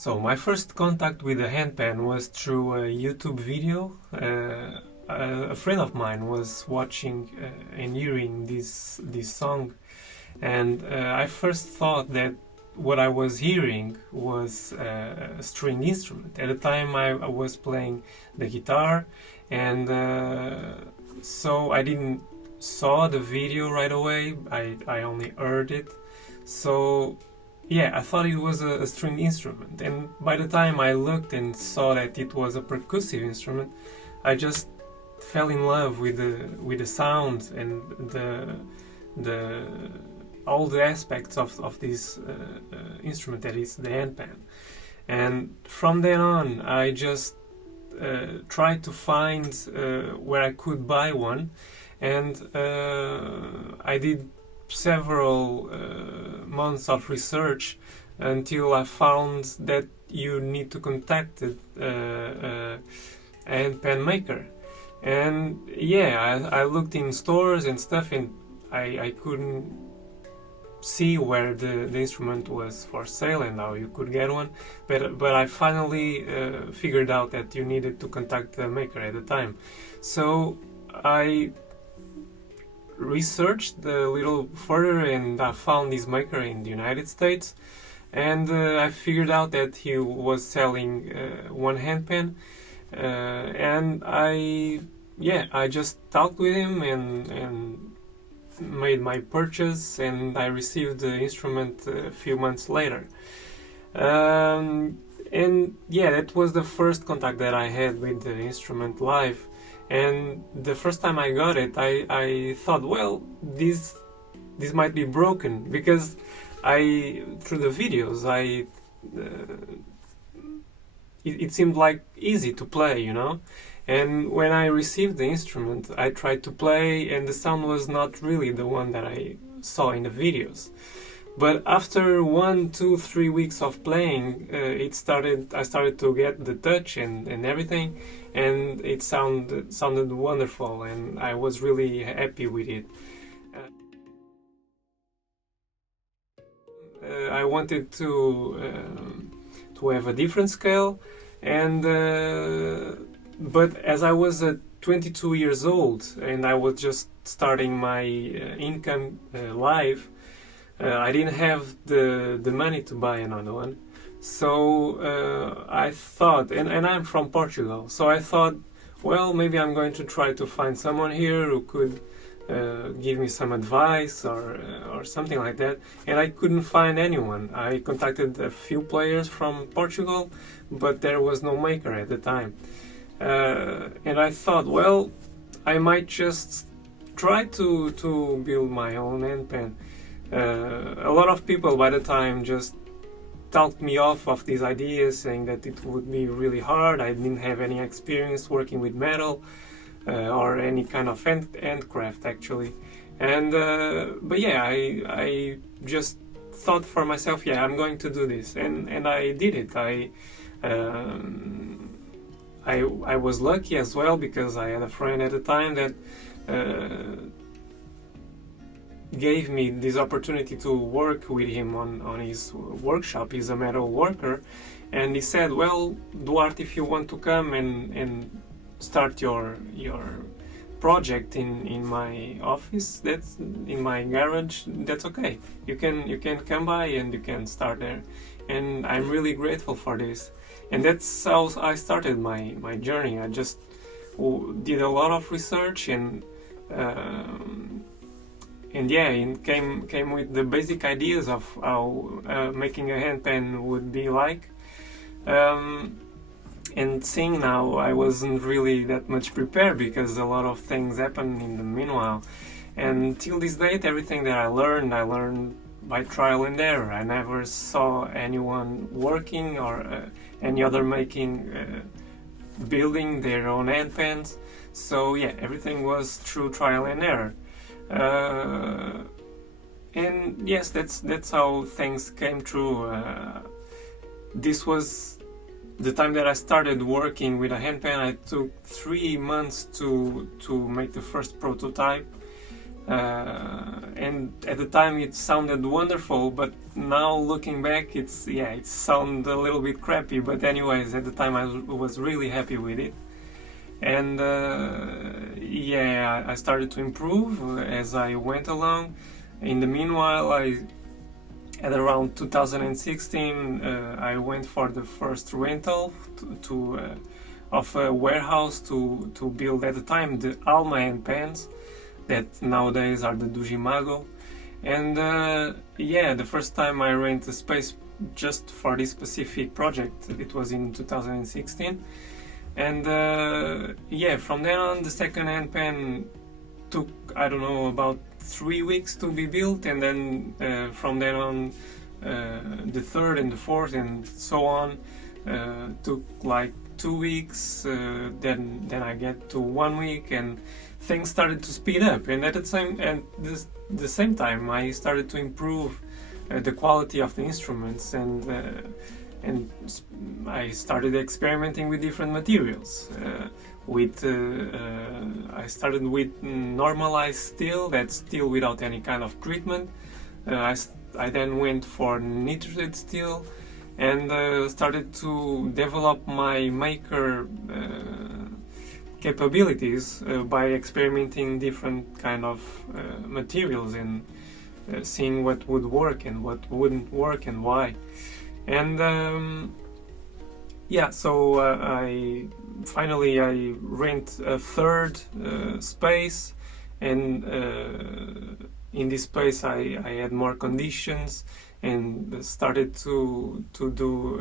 So my first contact with the handpan was through a YouTube video. A friend of mine was watching and hearing this song, and I first thought that what I was hearing was a string instrument. At the time, I was playing the guitar, and so I didn't saw the video right away. I only heard it. So yeah, I thought it was a string instrument, and by the time I looked and saw that it was a percussive instrument, I just fell in love with the sound and the all the aspects of this instrument that is the handpan. And from then on, I just tried to find where I could buy one, and I did several months of research until I found that you need to contact a Handpan Maker. And yeah, I looked in stores and stuff, and I couldn't see where the instrument was for sale and how you could get one, but I finally figured out that you needed to contact the maker at the time. So I researched a little further, and I found this maker in the United States, and I figured out that he was selling one handpan, and I just talked with him and made my purchase, and I received the instrument a few months later. And yeah, that was the first contact that I had with the instrument live. And the first time I got it, I thought, well, this might be broken, because through the videos, it seemed like easy to play, you know. And when I received the instrument, I tried to play, and the sound was not really the one that I saw in the videos. But after 1, 2, 3 weeks of playing, I started to get the touch and everything, and it sounded wonderful, and I was really happy with it. I wanted to have a different scale, and but as I was 22 years old and I was just starting my income live, I didn't have the money to buy another one. So I thought, and I'm from Portugal, so I thought, well, maybe I'm going to try to find someone here who could give me some advice or something like that. And I couldn't find anyone. I contacted a few players from Portugal, but there was no maker at the time. And I thought, well, I might just try to build my own handpan. A lot of people by the time just talked me off of these ideas, saying that it would be really hard. I didn't have any experience working with metal or any kind of handcraft actually. And but yeah, I just thought for myself, yeah, I'm going to do this, and I did it. I was lucky as well, because I had a friend at the time that gave me this opportunity to work with him on his workshop. He's a metal worker, and he said, well, Duarte, if you want to come and start your project in my office, that's in my garage, that's okay. You can come by and you can start there, and I'm really grateful for this. And that's how I started my journey. I just did a lot of research, and yeah, it came with the basic ideas of how making a handpan would be like. And seeing now, I wasn't really that much prepared, because a lot of things happened in the meanwhile. And till this date, everything that I learned by trial and error. I never saw anyone working or any other making, building their own handpans. So yeah, everything was through trial and error. And yes, that's how things came true. This was the time that I started working with a handpan. I took 3 months to make the first prototype. and at the time it sounded wonderful, but now looking back, it sounded a little bit crappy. But anyways, at the time I was really happy with it, and I started to improve as I went along. In the meanwhile, at around 2016, I went for the first rental of a warehouse to build, at the time, the Alma Handpans, that nowadays are the Dugimago. And the first time I rented a space just for this specific project, it was in 2016. And from then on, the second handpan took, I don't know, about 3 weeks to be built, and then from then on, the third and the fourth and so on took like 2 weeks. Then I get to 1 week, and things started to speed up. And at the same time, I started to improve the quality of the instruments, and I started experimenting with different materials. I started with normalized steel, that's steel without any kind of treatment. I then went for nitrogen steel, and started to develop my maker capabilities by experimenting different kind of materials, and seeing what would work and what wouldn't work and why. And I finally rent a third space, and in this space I had more conditions, and started to do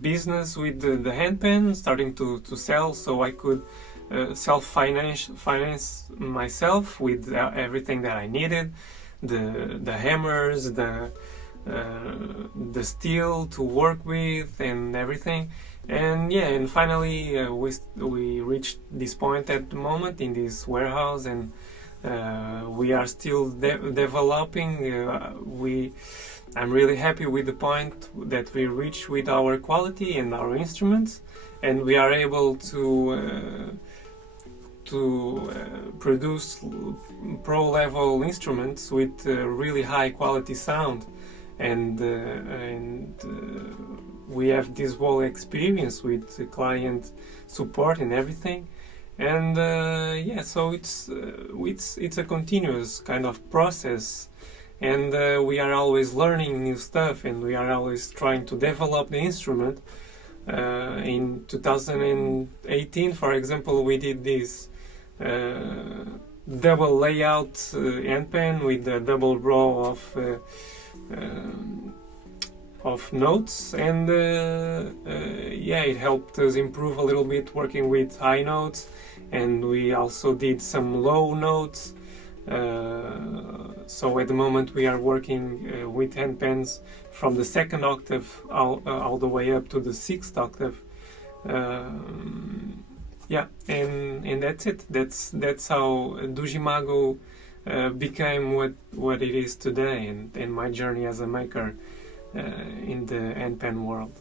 business with the handpan, starting to sell, so I could finance myself with everything that I needed, the hammers, the steel to work with, and everything. And finally we reached this point at the moment in this warehouse, and we are still developing. I'm really happy with the point that we reach with our quality and our instruments, and we are able to produce pro level instruments with really high quality sound, and we have this whole experience with the client support and everything. And so it's a continuous kind of process, and we are always learning new stuff, and we are always trying to develop the instrument. In 2018, for example, we did this double layout handpan with a double row of notes, and it helped us improve a little bit working with high notes, and we also did some low notes. So at the moment we are working with handpans from the second octave all the way up to the sixth octave. And that's it. That's how Dugimago became what it is today, and my journey as a maker in the handpan world.